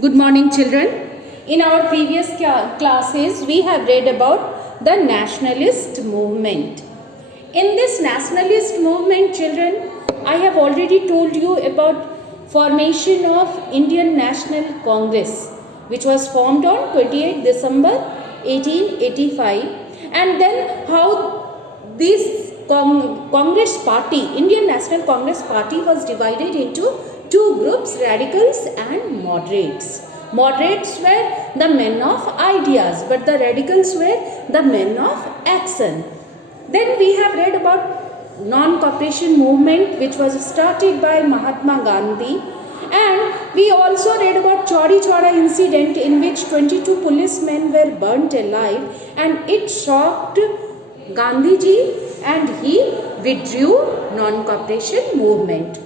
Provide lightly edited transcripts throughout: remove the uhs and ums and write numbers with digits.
Good morning, children. In our previous classes, we have read about the nationalist movement. In this nationalist movement, children, I have already told you about formation of Indian National Congress, which was formed on 28 December 1885, and then how this Congress party, Indian National Congress party, was divided into two groups, radicals and moderates. Moderates were the men of ideas, but the radicals were the men of action. Then we have read about non-cooperation movement, which was started by Mahatma Gandhi, and we also read about Chauri Chaura incident, in which 22 policemen were burnt alive, and it shocked Gandhiji and he withdrew non-cooperation movement.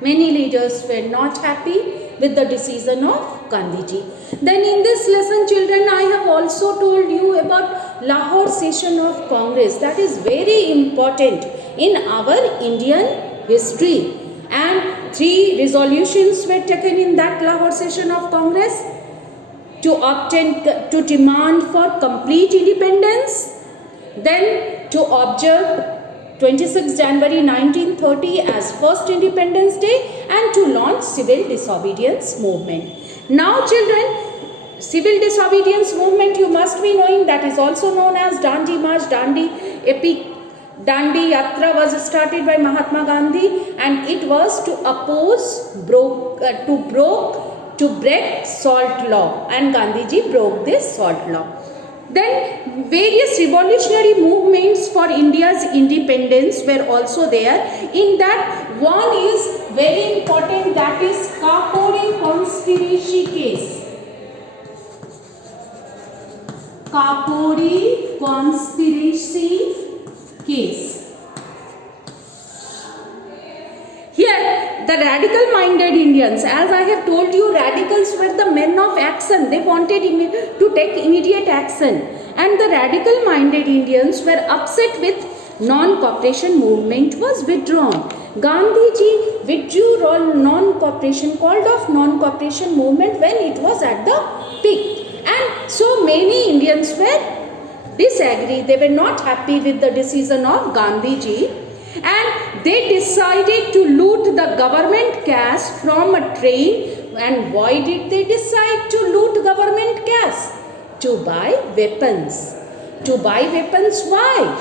Many leaders were not happy with the decision of Gandhiji. Then in this lesson, children, I have also told you about Lahore session of Congress. That is very important in our Indian history. And 3 resolutions were taken in that Lahore session of Congress: to demand for complete independence, then to observe 26 January 1930 as first Independence Day, and to launch civil disobedience movement. Now children, civil disobedience movement you must be knowing, that is also known as Dandi March. Dandi Yatra was started by Mahatma Gandhi, and it was to oppose, to break salt law, and Gandhiji broke this salt law. Then various revolutionary movements for India's independence were also there. In that, one is very important, that is Kakori conspiracy case. Kakori conspiracy case. Here, the radical minded Indians, as I have told you, radicals were the men of action. They wanted to take immediate action. And the radical minded Indians were upset with non-cooperation movement was withdrawn. Gandhiji withdrew non-cooperation, called off non-cooperation movement when it was at the peak. And so many Indians were disagreed. They were not happy with the decision of Gandhiji. And they decided to loot the government cash from a train. And why did they decide to loot government cash? To buy weapons. To buy weapons, why?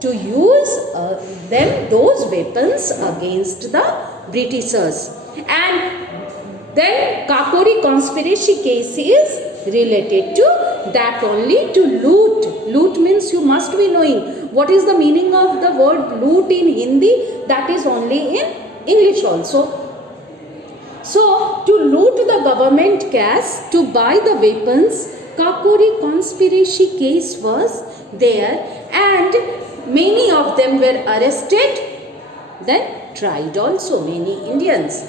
To use those weapons against the Britishers. And then Kakori conspiracy case is related to that only, to loot. Loot means you must be knowing what is the meaning of the word loot in Hindi. That is only in English also. So, to loot the government cash, to buy the weapons, Kakori conspiracy case was there, and many of them were arrested, then tried also, many Indians.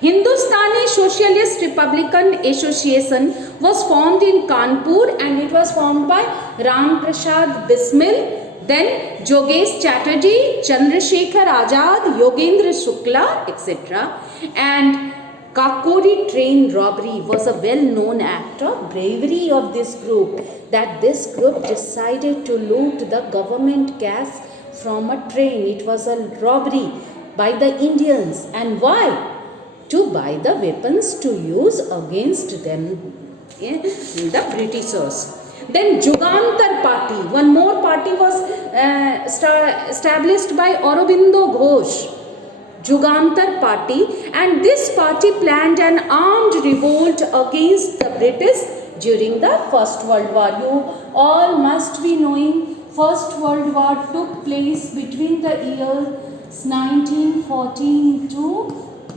Hindustani Socialist Republican Association was formed in Kanpur, and it was formed by Ram Prasad Bismil, then Jogesh Chatterjee, Chandrasekhar Azad, Yogendra Shukla, etc. And Kakori train robbery was a well-known act of bravery of this group, that this group decided to loot the government cash from a train. It was a robbery by the Indians. And why? To buy the weapons to use against them, the Britishers. Then Jugantar Party, one more party was established by Aurobindo Ghosh. Jugantar Party, and this party planned an armed revolt against the British during the First World War. You all must be knowing First World War took place between the years 1914 to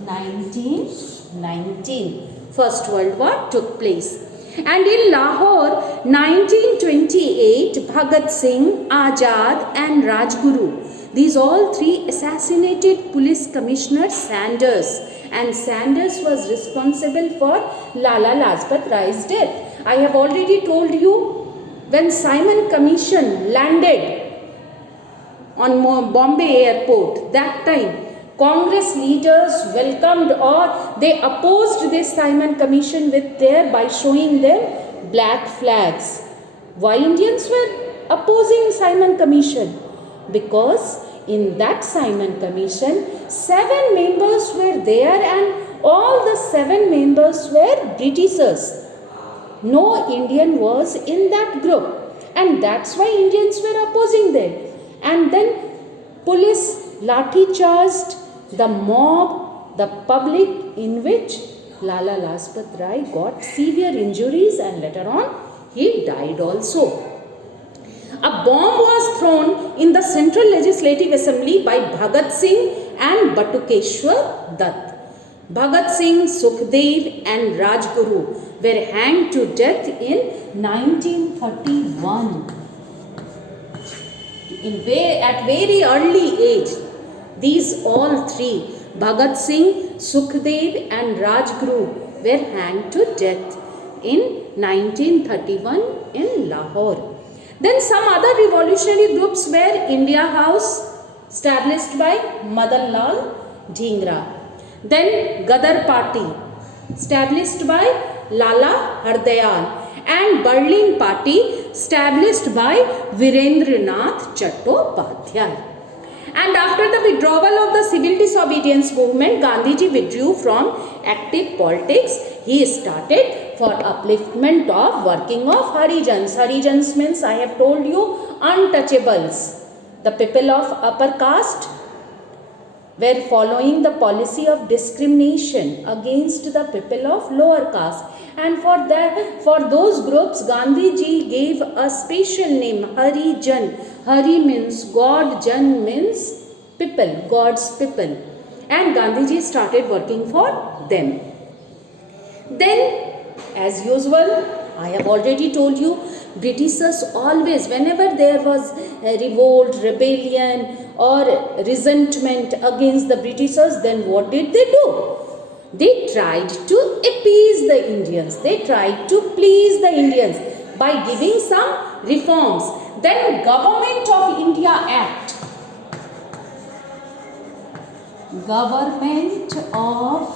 1919. First World War took place. And in Lahore, 1928, Bhagat Singh, Azad and Rajguru, these all 3 assassinated police commissioner Sanders, and Sanders was responsible for Lala Lajpat Rai's death. I have already told you, when Simon Commission landed on Bombay airport, that time Congress leaders welcomed or they opposed this Simon Commission by showing them black flags. Why Indians were opposing Simon Commission? Because in that Simon Commission, 7 members were there and all the 7 members were Britishers. No Indian was in that group, and that's why Indians were opposing them. And then police lathi charged the mob, the public, in which Lala Lajpat Rai got severe injuries and later on he died also. A bomb was thrown in the Central Legislative Assembly by Bhagat Singh and Batukeshwar Dutt. Bhagat Singh, Sukhdev and Rajguru were hanged to death in 1931. At very early age, these all three, Bhagat Singh, Sukhdev and Rajguru, were hanged to death in 1931 in Lahore. Then some other revolutionary groups were India House, established by Madan Lal Dhingra. Then Gadar Party, established by Lala Hardayal, and Berlin Party, established by Virendranath Chattopadhyay. And after the withdrawal of the civil disobedience movement, Gandhiji withdrew from active politics. He started for upliftment of working of Harijans. Harijans means, I have told you, untouchables. The people of upper caste were following the policy of discrimination against the people of lower caste. And for those groups, Gandhiji gave a special name, Harijan. Hari means God, Jan means people, God's people. And Gandhiji started working for them. Then, as usual, I have already told you, Britishers always, whenever there was a revolt, rebellion or resentment against the Britishers, then what did they do? They tried to appease the Indians. They tried to please the Indians by giving some reforms. Then Government of India Act. Government of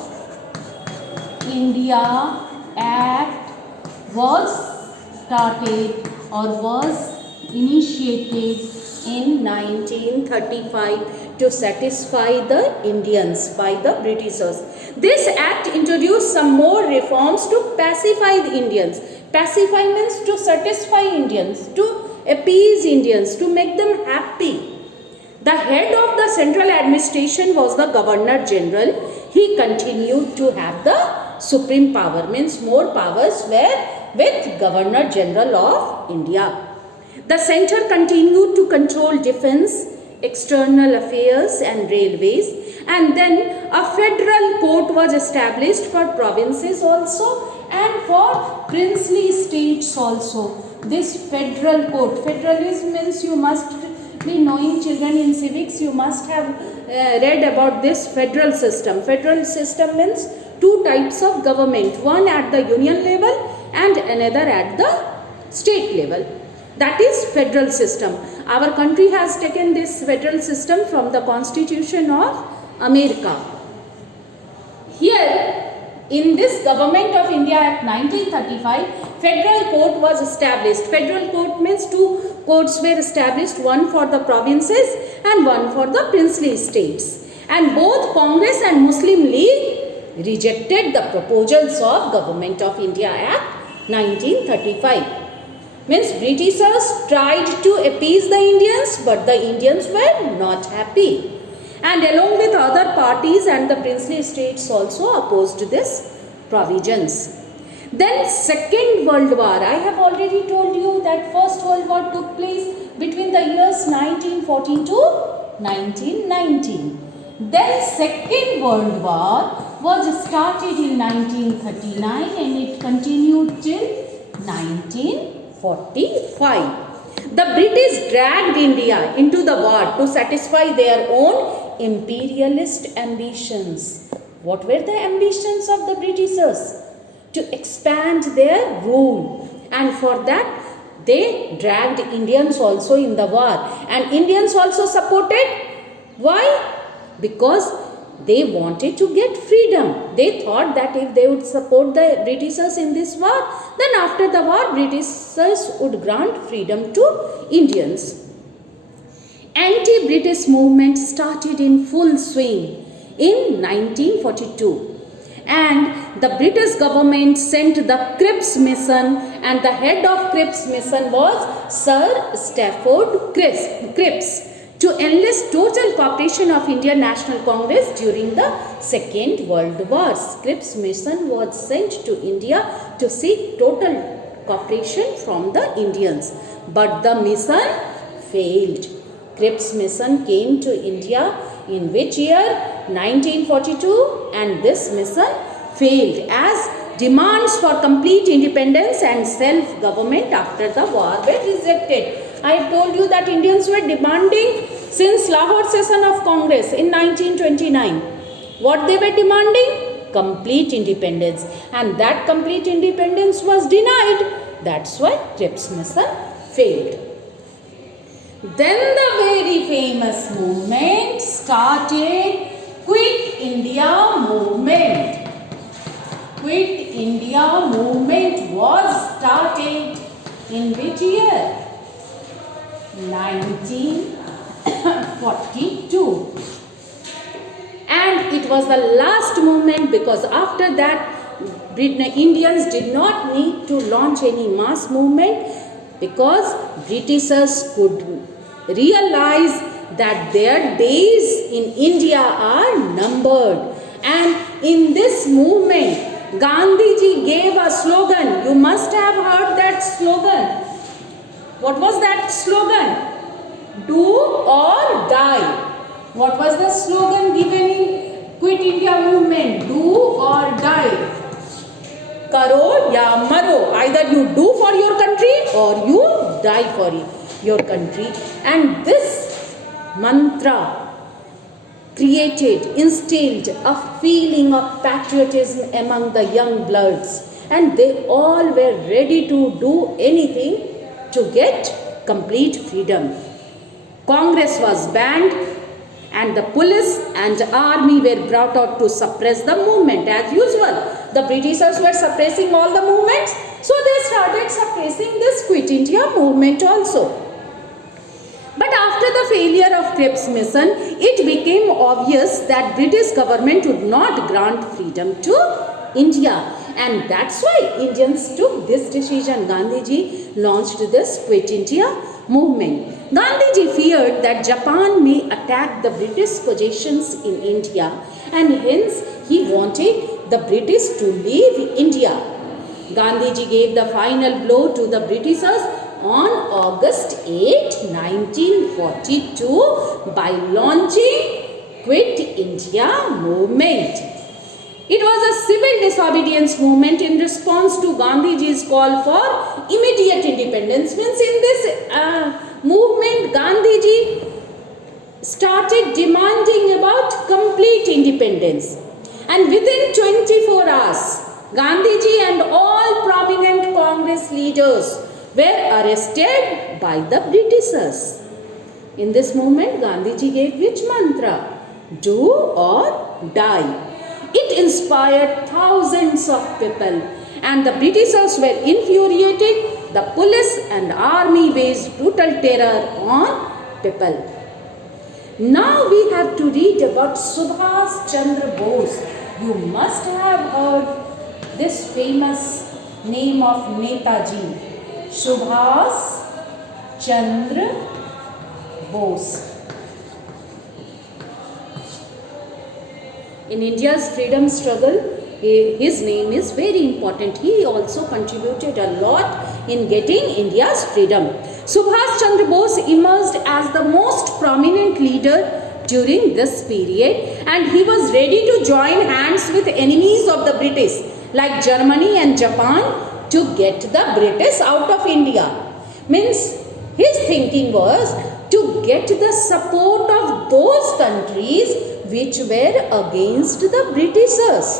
India Act was started or was initiated in 1935 to satisfy the Indians by the Britishers. This act introduced some more reforms to pacify the Indians. Pacify means to satisfy Indians, to appease Indians, to make them happy. The head of the central administration was the Governor General. He continued to have the supreme power, means more powers were with Governor General of India. The centre continued to control defence, external affairs and railways, and then a federal court was established for provinces also and for princely states also. This federal court, federalism means, you must be knowing, children, in civics you must have read about this federal system. Federal system means 2 types of government, one at the union level and another at the state level. That is federal system. Our country has taken this federal system from the Constitution of America. Here, in this Government of India Act 1935, federal court was established. Federal court means 2 courts were established, one for the provinces and one for the princely states. And both Congress and Muslim League rejected the proposals of Government of India Act 1935. Means Britishers tried to appease the Indians, but the Indians were not happy. And along with other parties and the princely states also opposed this provisions. Then Second World War. I have already told you that First World War took place between the years 1914 to 1919. Then Second World War was started in 1939 and it continued till 1945. The British dragged India into the war to satisfy their own imperialist ambitions. What were the ambitions of the Britishers? To expand their rule, and for that they dragged Indians also in the war, and Indians also supported. Why? Because they wanted to get freedom. They thought that if they would support the Britishers in this war, then after the war, Britishers would grant freedom to Indians. Anti-British movement started in full swing in 1942. And the British government sent the Cripps Mission, and the head of Cripps Mission was Sir Stafford Cripps, to enlist total cooperation of Indian National Congress during the Second World War. Cripps Mission was sent to India to seek total cooperation from the Indians, but the mission failed. Cripps Mission came to India in which year? 1942, and this mission failed as demands for complete independence and self-government after the war were rejected. I have told you that Indians were demanding since Lahore session of Congress in 1929. What they were demanding? Complete independence, and that complete independence was denied. That's why Cripps Mission failed. Then the very famous movement started, Quit India movement. Quit India movement was started in which year? 1942. And it was the last movement, because after that Indians did not need to launch any mass movement, because Britishers could realize that their days in India are numbered. And in this movement, Gandhiji gave a slogan. You must have heard that slogan. What was that slogan? Do or die. What was the slogan given in Quit India movement? Do or die. Karo ya maro. Either you do for your country or you die for your country. And this mantra instilled a feeling of patriotism among the young bloods, and they all were ready to do anything to get complete freedom. Congress was banned, and the police and army were brought out to suppress the movement. As usual, the Britishers were suppressing all the movements, so they started suppressing this Quit India movement also. But after the failure of Cripps Mission, it became obvious that British government would not grant freedom to India, and that's why Indians took this decision. Gandhiji launched this Quit India movement. Gandhiji feared that Japan may attack the British possessions in India, and hence he wanted the British to leave India. Gandhiji gave the final blow to the Britishers on August 8, 1942 by launching Quit India movement. It was a civil disobedience movement in response to Gandhiji's call for immediate independence. Means in this movement, Gandhiji started demanding about complete independence, and within 24 hours, Gandhiji and all prominent Congress leaders were arrested by the Britishers. In this movement, Gandhiji gave which mantra? Do or die. It inspired thousands of people, and the Britishers were infuriated. The police and army waged brutal terror on people. Now we have to read about Subhas Chandra Bose. You must have heard this famous name of Netaji. Subhas Chandra Bose. In India's freedom struggle, his name is very important. He also contributed a lot in getting India's freedom. Subhas Chandra Bose emerged as the most prominent leader during this period, and he was ready to join hands with enemies of the British like Germany and Japan to get the British out of India. Means his thinking was to get the support of those countries which were against the Britishers.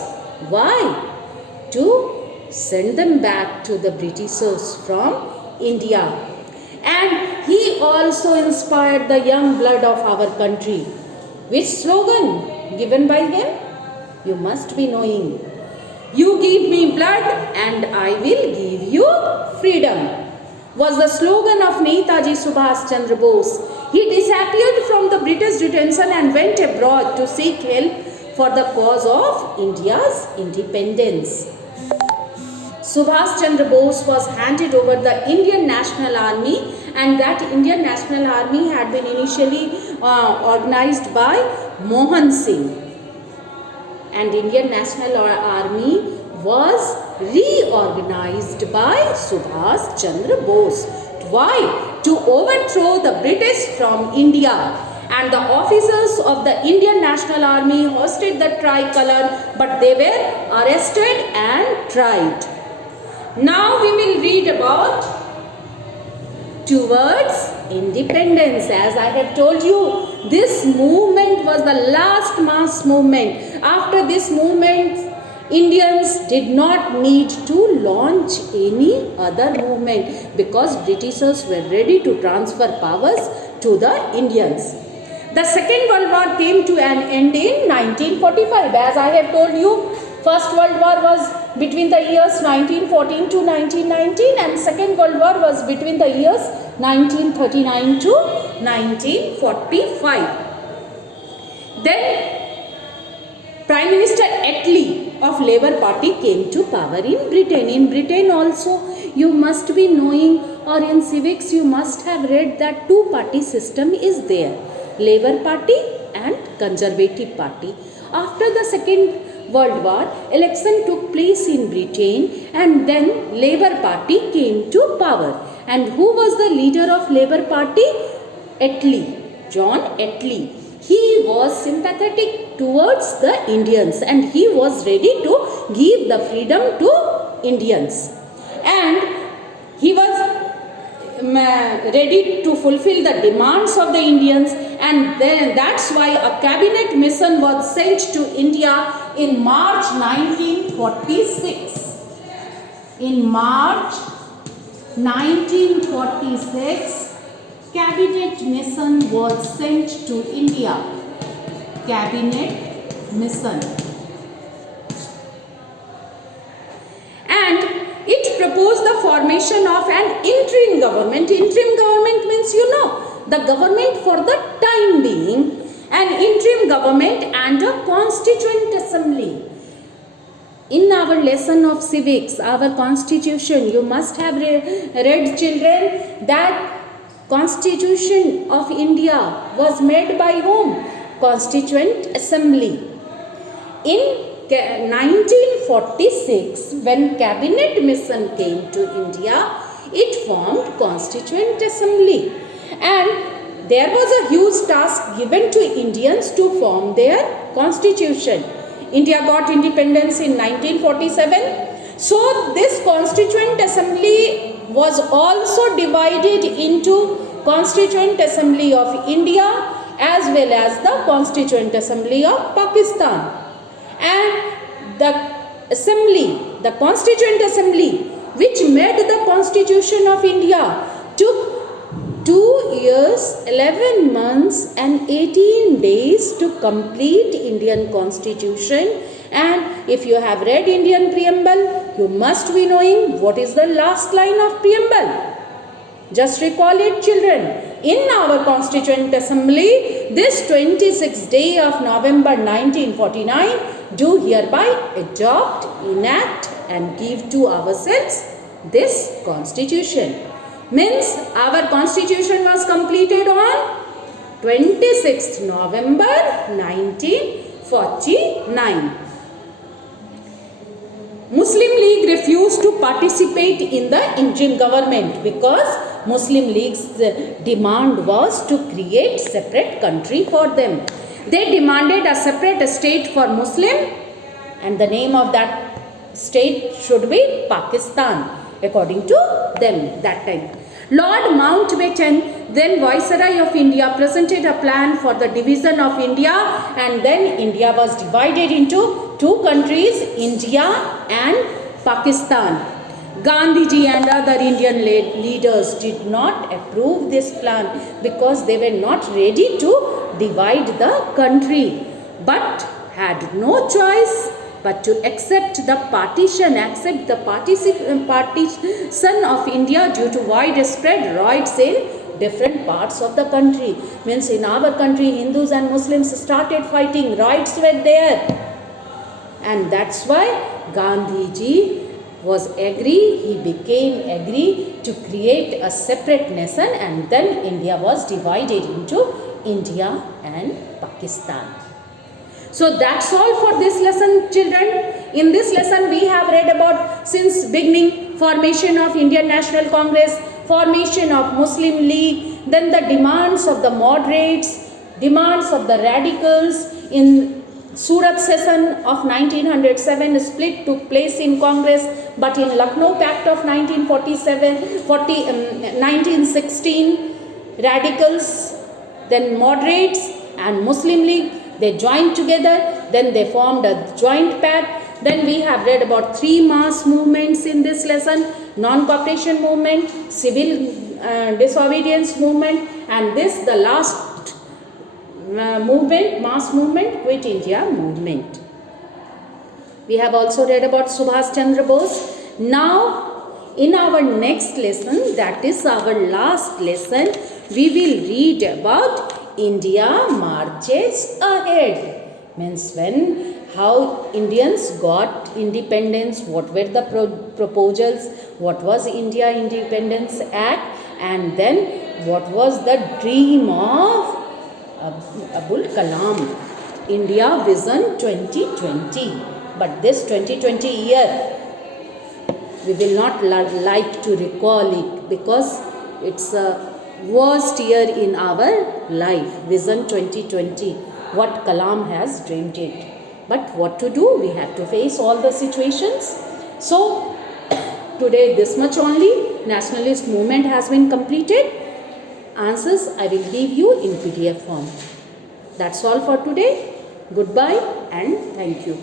Why? To send them back to the Britishers from India. And he also inspired the young blood of our country. Which slogan? given by him? You must be knowing. You give me blood and I will give you freedom was the slogan of Netaji Subhash Chandra Bose. He disappeared from the British detention and went abroad to seek help for the cause of India's independence. Subhash Chandra Bose was handed over the Indian National Army, and that Indian National Army had been initially organized by Mohan Singh. And Indian National Army was reorganized by Subhash Chandra Bose. Why? To overthrow the British from India. And the officers of the Indian National Army hoisted the tricolor, but they were arrested and tried. Now we will read about towards independence. As I have told you, this movement was the last mass movement. After this movement, Indians did not need to launch any other movement because Britishers were ready to transfer powers to the Indians. The Second World War came to an end in 1945. As I have told you, First World War was between the years 1914 to 1919 and Second World War was between the years 1939 to 1945. Then Prime Minister Attlee of Labour Party came to power in Britain. In Britain also, you must be knowing, or in civics you must have read that two-party system is there. Labour Party and Conservative Party. After the Second World War, election took place in Britain and then Labour Party came to power. And who was the leader of Labour Party? Attlee, John Attlee. He was sympathetic towards the Indians and he was ready to give the freedom to Indians. And he was ready to fulfill the demands of the Indians, and then that's why a cabinet mission was sent to India in March 1946. In March 1946, cabinet mission was sent to India. Cabinet mission. And it proposed the formation of an interim government. Interim government means, you know, the government for the time being, an interim government and a constituent assembly. In our lesson of civics, our constitution, you must have read, children, that Constitution of India was made by whom? Constituent Assembly. In 1946, when cabinet mission came to India, it formed Constituent Assembly. And there was a huge task given to Indians to form their constitution. India got independence in 1947. So this Constituent Assembly was also divided into Constituent Assembly of India as well as the Constituent Assembly of Pakistan. And the assembly, the Constituent Assembly, which made the Constitution of India, took 2 years, 11 months and 18 days to complete Indian Constitution. And if you have read Indian Preamble, you must be knowing what is the last line of Preamble. Just recall it, children. In our Constituent Assembly, this 26th day of November 1949, do hereby adopt, enact and give to ourselves this Constitution. Means our Constitution was completed on 26th November 1949. Muslim League refused to participate in the interim government because Muslim League's demand was to create separate country for them. They demanded a separate state for Muslim and the name of that state should be Pakistan according to them that time. Lord Mountbatten, then Viceroy of India, presented a plan for the division of India, and then India was divided into two countries, India and Pakistan. Gandhiji and other Indian leaders did not approve this plan because they were not ready to divide the country. but had no choice but to accept the partition of India due to widespread riots in different parts of the country. Means in our country, Hindus and Muslims started fighting, riots were there. And that's why Gandhiji became agree to create a separate nation, and then India was divided into India and Pakistan. So that's all for this lesson, children. In this lesson we have read about since beginning formation of Indian National Congress, formation of Muslim League, then the demands of the moderates, demands of the radicals. In Surat session of 1907 split took place in Congress, but in Lucknow Pact of 1916, radicals, then moderates and Muslim League, they joined together, then they formed a joint pact. Then we have read about 3 mass movements in this lesson: non-cooperation movement, civil disobedience movement, and this the last mass movement, Quit India movement. We have also read about Subhash Chandra Bose. Now in our next lesson, that is our last lesson, we will read about India marches ahead. Means how Indians got independence, what were the proposals, what was India Independence Act, and then what was the dream of Abul Kalam, India Vision 2020. But this 2020 year, we will not like to recall it because it's a worst year in our life, Vision 2020, what Kalam has dreamed it. But what to do? We have to face all the situations. So today this much only. Nationalist movement has been completed. Answers I will give you in PDF form. That's all for today. Goodbye and thank you.